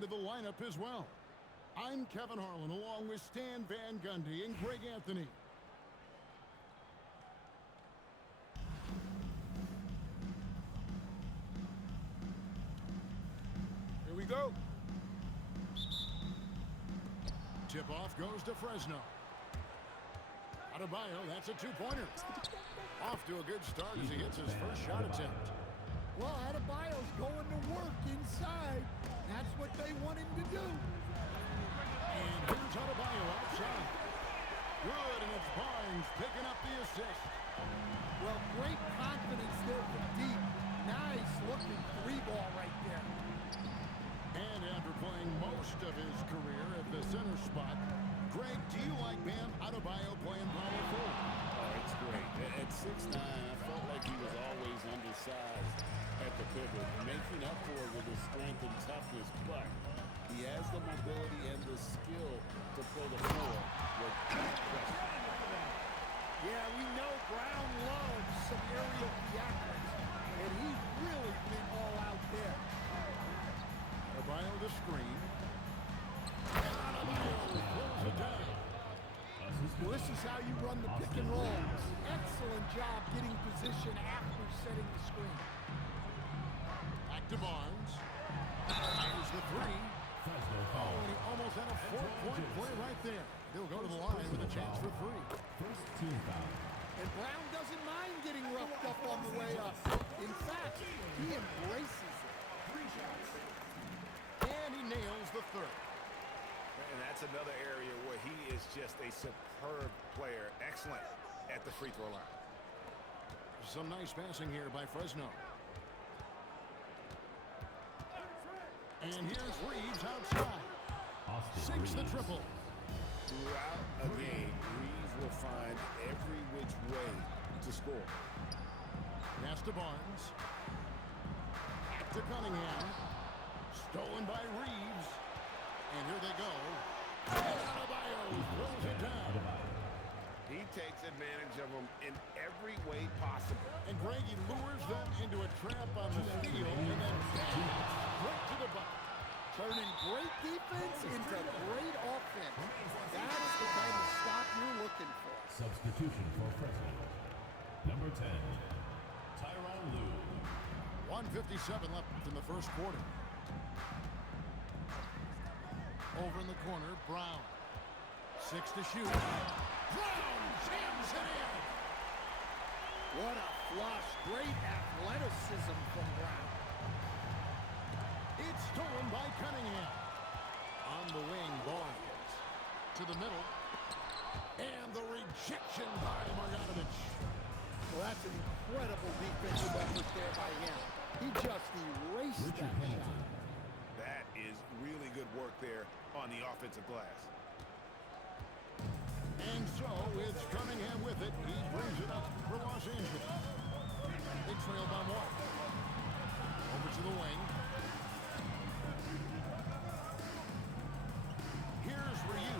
into the lineup as well. I'm Kevin Harlan along with Stan Van Gundy and Greg Anthony. Here we go. Tip-off goes to Fresno. Adebayo, that's a two-pointer. Off to a good start as he hits his first shot attempt. Well, Adebayo's going to work inside. That's what they want him to do. And here's Adebayo outside. Good, and it's Barnes picking up the assist. Well, great confidence there from deep. Nice looking three ball right there. And after playing most of his career at the center spot, Greg, do you like Bam Adebayo playing power forward? Oh, it's great. At 6'9", I felt like he was always undersized at the pivot, making up for it with his strength and toughness, but he has the mobility and the skill to play the floor with pressure. Yeah, we know Brown loves some aerial theatrics, and he really went all out there. Adebayo the screen. And Adebayo pulls it down. Well, this is how you run the pick and roll. Excellent job getting position after setting the screen. Back to Barnes. Fires the three. Oh, and he almost had a four-point play right there. He'll go to the line with a chance for three. First team foul. And Brown doesn't mind getting roughed up on the way up. In fact, he embraces it. And he nails the third. And that's another area where he is just a superb player. Excellent at the free throw line. Some nice passing here by Fresno. And here's Reeves outside. Sinks the triple. Throughout a game, Reeves will find every which way to score. Pass to Barnes. Back to Cunningham. Stolen by Reeves. And here they go. And Adebayo throws it down. He takes advantage of them in every way possible. And Greg, he lures them into a trap on the steal and then right to the bucket. Turning great defense into great offense. That is the kind of stop you're looking for. Substitution for Fresno. Number 10, Tyronn Lue. 1:57 left in the first quarter. Over in the corner, Brown. 6 to shoot. Brown jams it in. What a flush. Great athleticism from Brown. It's stolen by Cunningham. On the wing, Barnes. To the middle. And the rejection by Marjanovic. Well, that's an incredible defensive effort there by him. He just erased Richard that Hamilton. shot. That is really good work there on the offensive glass. And so it's Cunningham with it. He brings it up for Los Angeles. They trail by one. Over to the wing. Here's Ryu.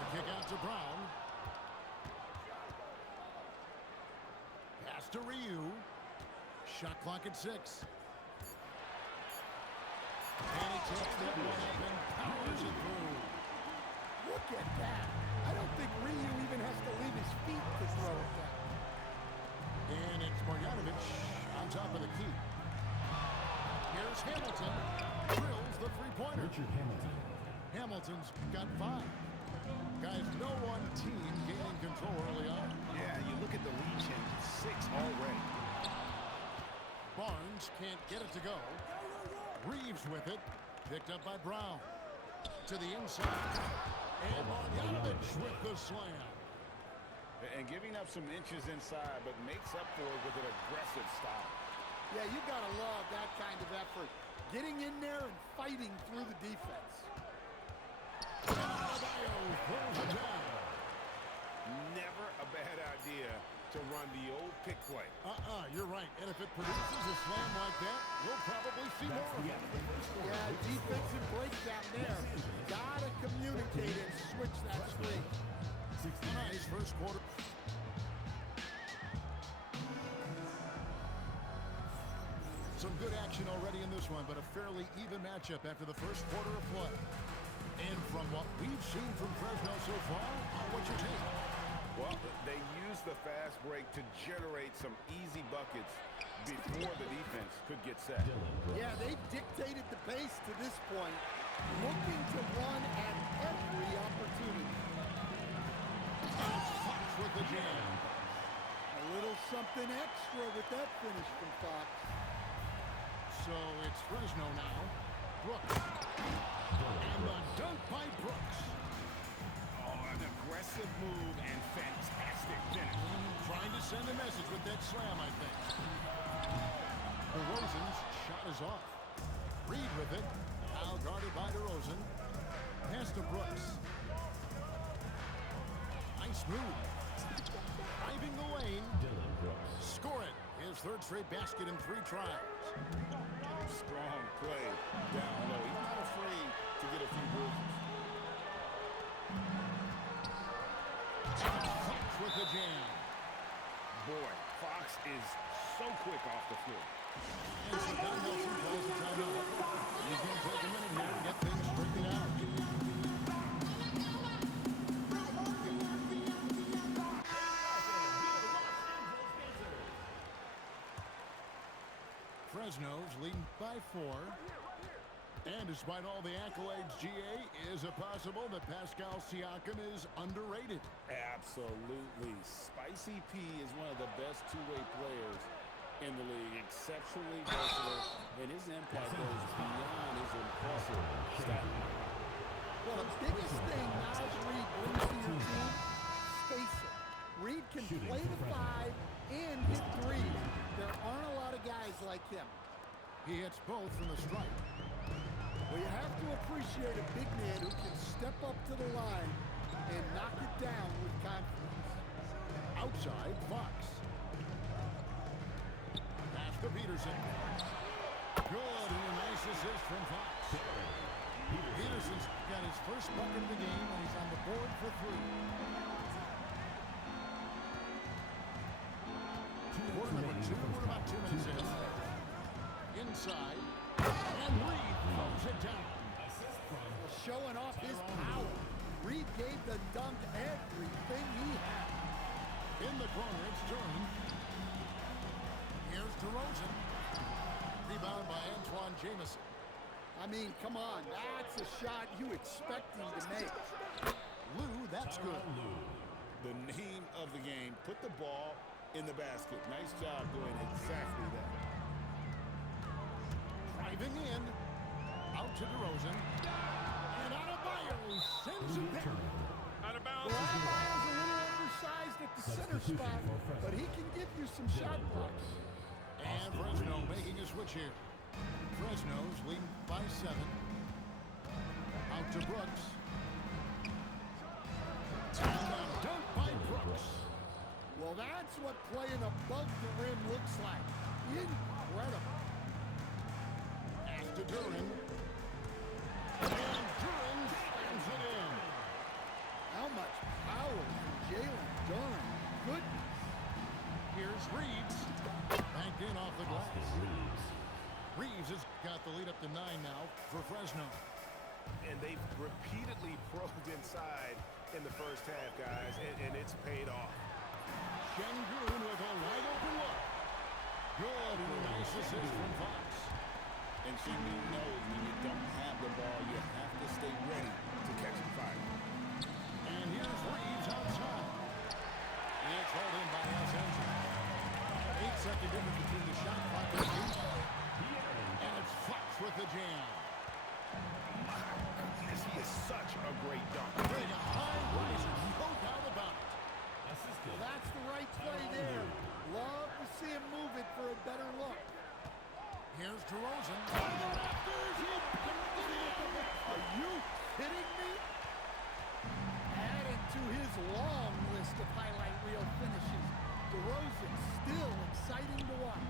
The kick out to Brown. Pass to Ryu. Shot clock at 6. And he takes that one up and powers it through. Look at that. I don't think Ryu even has to leave his feet to throw it down. And it's Marjanovic on top of the key. Here's Hamilton. Drills the three-pointer. Richard Hamilton. Hamilton's got 5. Guys, no one team gaining control early on. Yeah, you look at the lead change, 6 already. Barnes can't get it to go. Reeves with it. Picked up by Brown. To the inside. And Marjanovic with the slam. And giving up some inches inside, but makes up for it with an aggressive style. Yeah, you got to love that kind of effort. Getting in there and fighting through the defense. Adebayo throws it down. Never a bad idea to run the old pick play. You're right. And if it produces a slam like that, we'll probably see more of it. Yeah, defensive breakdown there. Gotta communicate and switch that screen. Nice first quarter. Some good action already in this one, but a fairly even matchup after the first quarter of play. And from what we've seen from Fresno so far, what's your take? Well, they use the fast break to generate some easy buckets before the defense could get set. Yeah, they dictated the pace to this point, looking to run at every opportunity. Fox with the jam. A little something extra with that finish from Fox. So it's Fresno now. Brooks. And the dunk by Brooks. Oh, an aggressive move and fantastic finish. Trying to send a message with that slam, I think. DeRozan's shot is off. Reed with it. Now guarded by DeRozan. Pass to Brooks. Nice move. Driving the lane. Score it. His third straight basket in 3 tries. Strong play down low. He's not afraid to get a few bruises. Fox with the jam. Boy, Fox is so quick off the floor. And so Don Nelson calls the timeout. He's going to take a minute here to get things straightened out. Fresno's leading by 4. And despite all the accolades, GA, is it possible that Pascal Siakam is underrated? Absolutely. Spicy P is one of the best two-way players in the league. Exceptionally versatile, and his impact goes beyond his impressive stat line. Well, the biggest thing Naz Reid brings to your team, spacing. Reid can play the 5 and hit 3s. There aren't a lot of guys like him. He hits both from the stripe. Well, you have to appreciate a big man who can step up to the line and knock it down with confidence. Outside, Fox. Pass to Peterson. Good, and a nice assist from Fox. Peterson's got his first bucket of the game, and he's on the board for 3. Quarter number 2, we're about 2 minutes in. Inside, and Reed throws it down. Showing off his power. Reid gave the dunk everything he had. In the corner, it's Turin. Here's DeRozan. Rebound by Antoine Jamison. I mean, come on, that's a shot you expect him to make. Lou, that's good. The name of the game, put the ball in the basket. Nice job doing exactly that. Driving in. Out to DeRozan. And Adebayo sends it down. Out of bounds. Well, Adebayo's a little oversized at the center spot, but he can give you some shot blocks. And Fresno making a switch here. Fresno's leading by 7. Out to Brooks. And a dunk by Brooks. Well, that's what playing above the rim looks like. Incredible. To Duran. And Duran slams it in. How much power from Jalen Duran. Goodness. Here's Reeves. Banked in off the glass. Reeves has got the lead up to 9 now for Fresno. And they've repeatedly probed inside in the first half, guys, and it's paid off. Şengün with a wide open look. Good, and a nice assist from Fox. And Şengün knows when you don't have the ball, you have to stay ready To catch and fire. And here's Reeves outside. It's held in by Alcantara. 8-second difference between the shot clock and the shoot. And it's Fox with the jam. My goodness, he is such a great dunk. Bring a high riser, no doubt about it. Well, that's the right play there. Love to see him move it for a better look. Here's DeRozan. On the rafters, he puts it in. Are you kidding me? Added to his long list of highlight reel finishes, DeRozan still exciting to watch.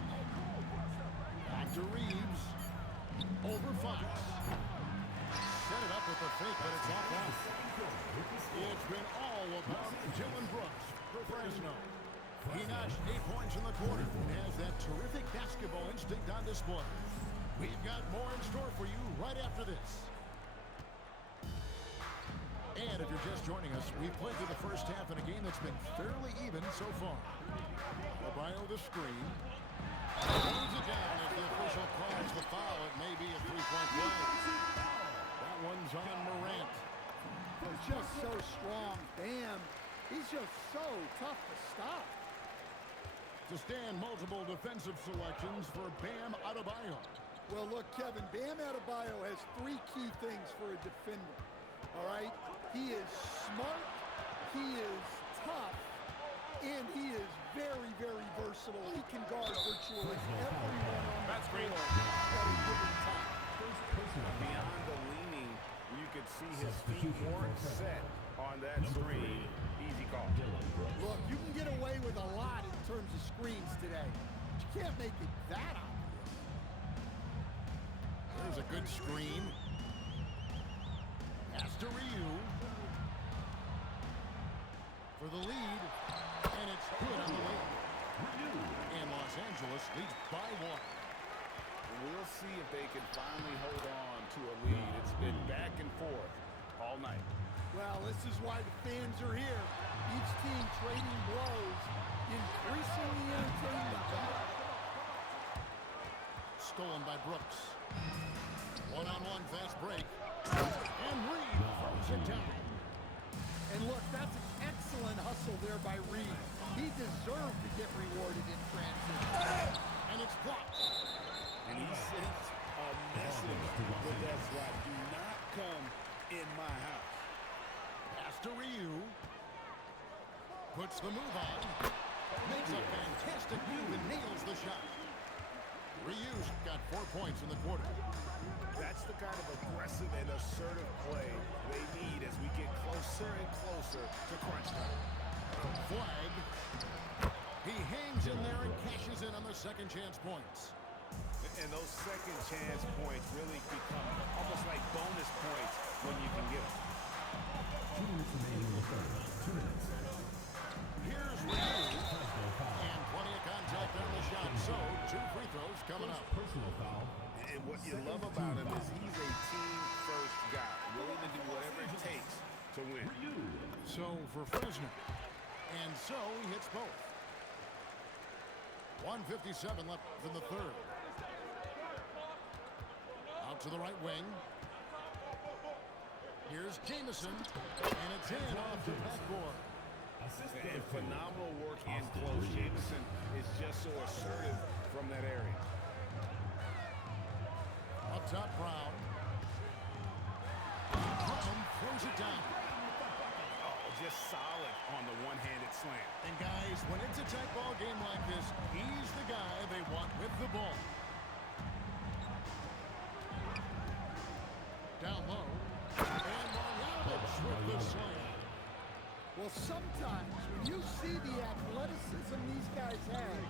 Back to Reeves. Over Fox. Set it up with the fake, but it's off off. It's been all about Dillon Brooks for Fresno. He notched 8 points in the quarter and has that terrific basketball instinct on display. display. We've got more in store for you right after this. And if you're just joining us, we've played through the first half in a game that's been fairly even so far. Adebayo the screen. Holds it down as the official calls the foul. It may be a three-point play. That one's on Morant. They're just so strong. Bam. He's just so tough to stop. To stand multiple defensive selections for Bam Adebayo. Well, look, Kevin, Bam Adebayo has three key things for a defender. All right? He is smart, he is tough, and he is very, very versatile. He can guard virtually everyone on the floor at a given time. Beyond the leaning, you could see his feet weren't set on that screen. Easy call. Look, you can get away with a lot in terms of screens today. But you can't make it that obvious. There's a good screen. Pass to Ryu. For the lead. And it's good on the way. And Los Angeles leads by one. We'll see if they can finally hold on to a lead. It's been back and forth all night. Well, this is why the fans are here. Each team trading blows, increasing the entertainment value. Stolen by Brooks. One-on-one fast break. And Reed throws it down. And look, that's an excellent hustle there by Reed. He deserved to get rewarded in transition. And it's blocked. And he sends a message with that slot. Do not come in my house. Pass to Ryu. Puts the move on. Makes a fantastic move and nails the shot. Ryu's got 4 points in the quarter. That's the kind of aggressive and assertive play they need as we get closer and closer to crunch time. Flag. He hangs in there and cashes in on the second chance points. And those second chance points really become almost like bonus points when you can get them. 2 minutes remaining in the third. 2 minutes. Here's Ryu. And plenty of contact on the shot. So, 2 free throws coming up. Personal foul. And what you love about him is he's a team-first guy, willing to do whatever it takes to win. So for Fresno. And so he hits both. 1:57 left in the third. Out to the right wing. Here's Jamison. And it's in off the backboard. And phenomenal work in close. Jamison is just so assertive from that area. Up top, Brown. Brown throws it down. Oh, just solid on the one-handed slam. And guys, when it's a tight ball game like this, he's the guy they want with the ball. Down low. And Marjanovic with the slam. Well, sometimes when you see the athleticism these guys have,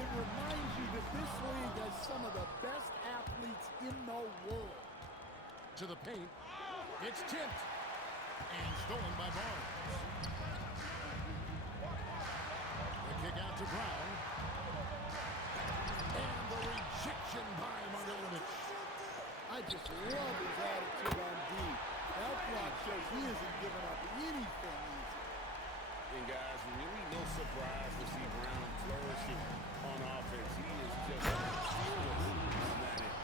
it reminds you that this league has some of the best athletes in the world. To the paint. It's tipped. And stolen by Barnes. The kick out to Brown. And the rejection by Marjanovic. I just love his attitude on D. That block shows he isn't giving up anything easy. And guys, really no surprise to see Brown flourishing on offense. He is just fearless on that end.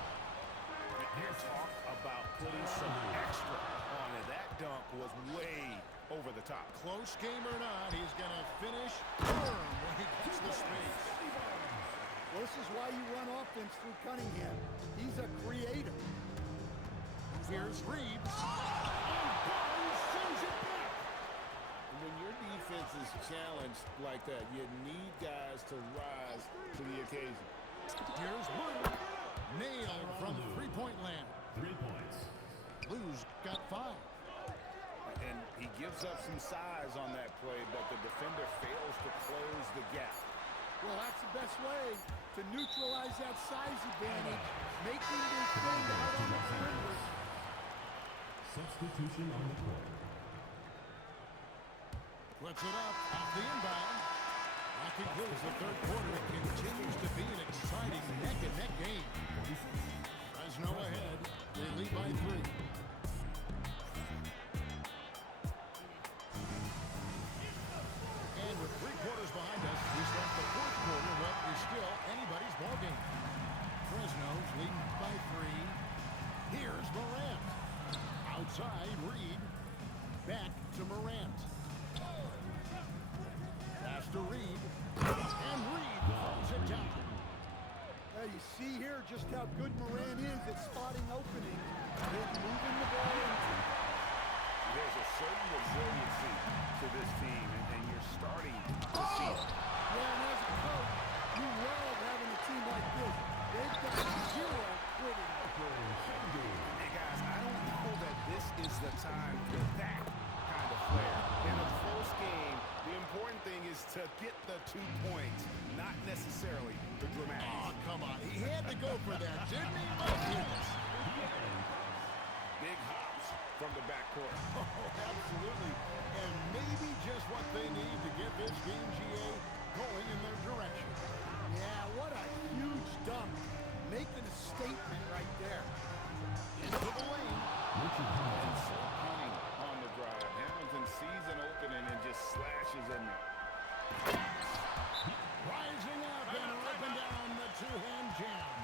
Here's talk about putting some extra on it. That dunk was way over the top. Close game or not, he's going to finish firm when he gets the space. Well, this is why you run offense through Cunningham. He's a creator. Here's Reeves. And Barnes sends it back. When your defense is challenged like that, you need guys to rise to the occasion. Here's Wood. Nailed from three-point land. 3 points. Blues got 5. And he gives up some size on that play, but the defender fails to close the gap. Well, that's the best way to neutralize that size advantage, making their thing out on the perimeter. Substitution on the court. Puts it up off the inbound. That concludes the third quarter. It continues to be an exciting neck-and-neck game. Fresno ahead. They lead by 3. And with 3 quarters behind us, we start the fourth quarter. What is still anybody's ballgame. Fresno's leading by 3. Here's Morant. Outside, Reed. Back to Morant. Pass to Reed. And Reed throws it down. You see here just how good Morant is at spotting openings and moving the ball into. There's a certain resiliency to this team, and you're starting to see it. Yeah, and as a coach, you love having a team like this. They've got 0 quitting. Hey, guys, I don't know that this is the time for that kind of flair. In a close game, the important thing is to get the 2 points, not necessarily the dramatics. Oh, come on. He had to go for that, didn't he? My goodness. Big hops from the backcourt. Oh, absolutely. And maybe just what they need to get this game, GA, going in their direction. Yeah, what a huge dunk. Making a statement right there. Into the lane. And so cunning on the drive. Hamilton sees an opening and just slashes in there. Rising up and ripping down the two-hand jam.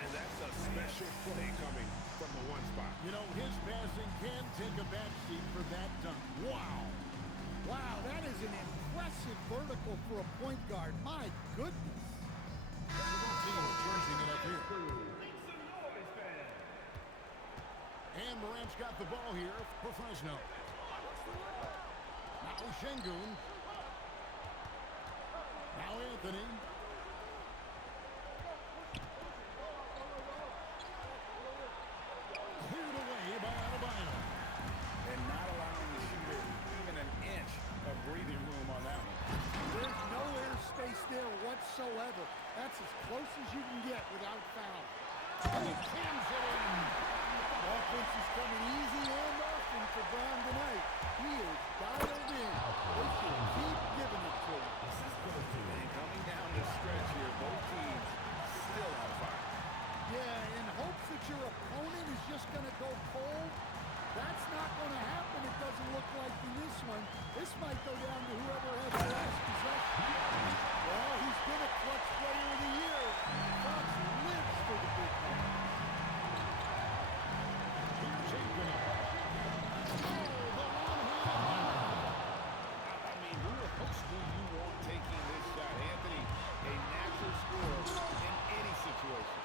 And that's a special play coming from the one spot. You know, his passing can take a backseat for that dunk. Wow. Wow, that is an impressive vertical for a point guard. My goodness. The team charging it up here. And Morant's got the ball here for Fresno. Now Şengün. Now Anthony. Cleared away by Adebayo. And not allowing the shooter even an inch of breathing room on that one. There's no airspace there whatsoever. That's as close as you can get without foul. And he jams it in. Offense is coming easy and often for Brown tonight. He is dialed in. They should keep giving it to him. And coming down the stretch here, both teams still on fire. Yeah, in hopes that your opponent is just going to go cold. That's not going to happen, it doesn't look like in this one. This might go down to whoever has the last possession. Well, he's been a clutch player of the year. Fox lives for the big man. Here's Anthony. Oh, the one-handed. I mean, who else do you want taking this shot? Anthony, a natural scorer in any situation.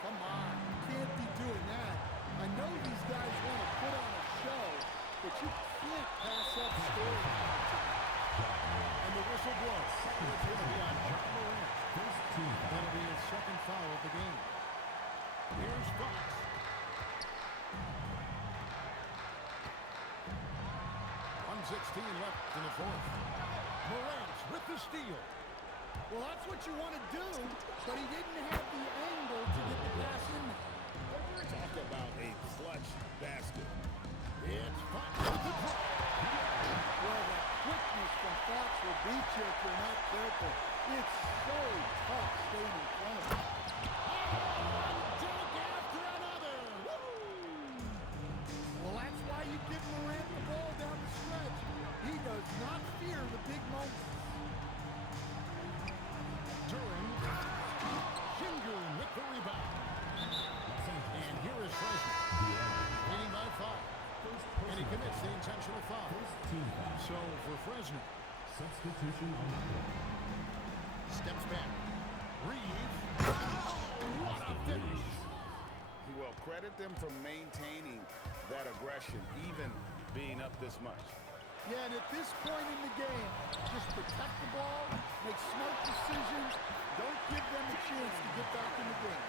Come on, you can't be doing that. I know these guys want to put on a show, but you can't pass up scoring. And the whistle blows. It's going to be on John Morant. That'll be his second foul of the game. Here's Fox. 1:16 left in the fourth. Morant with the steal. Well, that's what you want to do, but he didn't have the angle to get the pass in there. Talk about a clutch basket. It's Fox with the drop. Well, the quickness from Fox will beat you if you're not careful. It's so tough staying in front of him. Dunk after another. Woo! Well, that's why you give Morant the ball down the stretch. He does not fear the big moments. Duran. Şengün with the rebound. And here is Fresno. Leading by 5. And he commits the intentional foul. So for Fresno. Substitution on the court. Steps back. Reeves. Oh, what a finish. Well, credit them for maintaining that aggression, even being up this much. Yeah, and at this point in the game, just protect the ball, make smart decisions, don't give them a chance to get back in the game.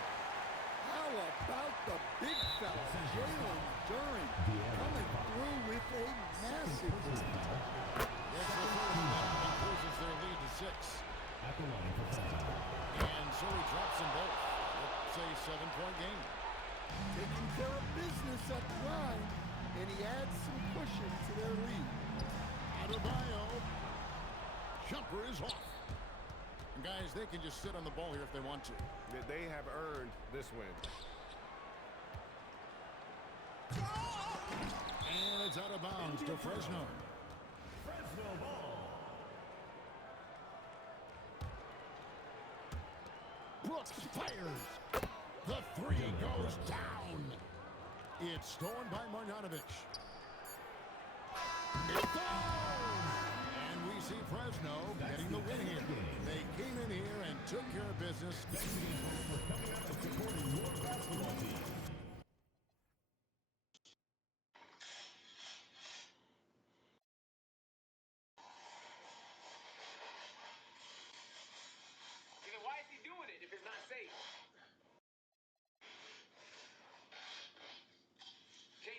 How about the big fella, Jalen Duran, coming through with a massive lead. That's the first one. Increases their lead to 6. At the line for foul. And so he drops them both. It's a 7-point game. Taking care of business at the line, and he adds some cushion to their lead. Adebayo. Jumper is off. Guys, they can just sit on the ball here if they want to. They have earned this win. And it's out of bounds to Fresno. Fresno ball. Brooks fires. The three goes down. It's stolen by Marjanovic. It goes! And we see Fresno getting the win here. They came in here and took care of business. Thank you for coming out and supporting your basketball team.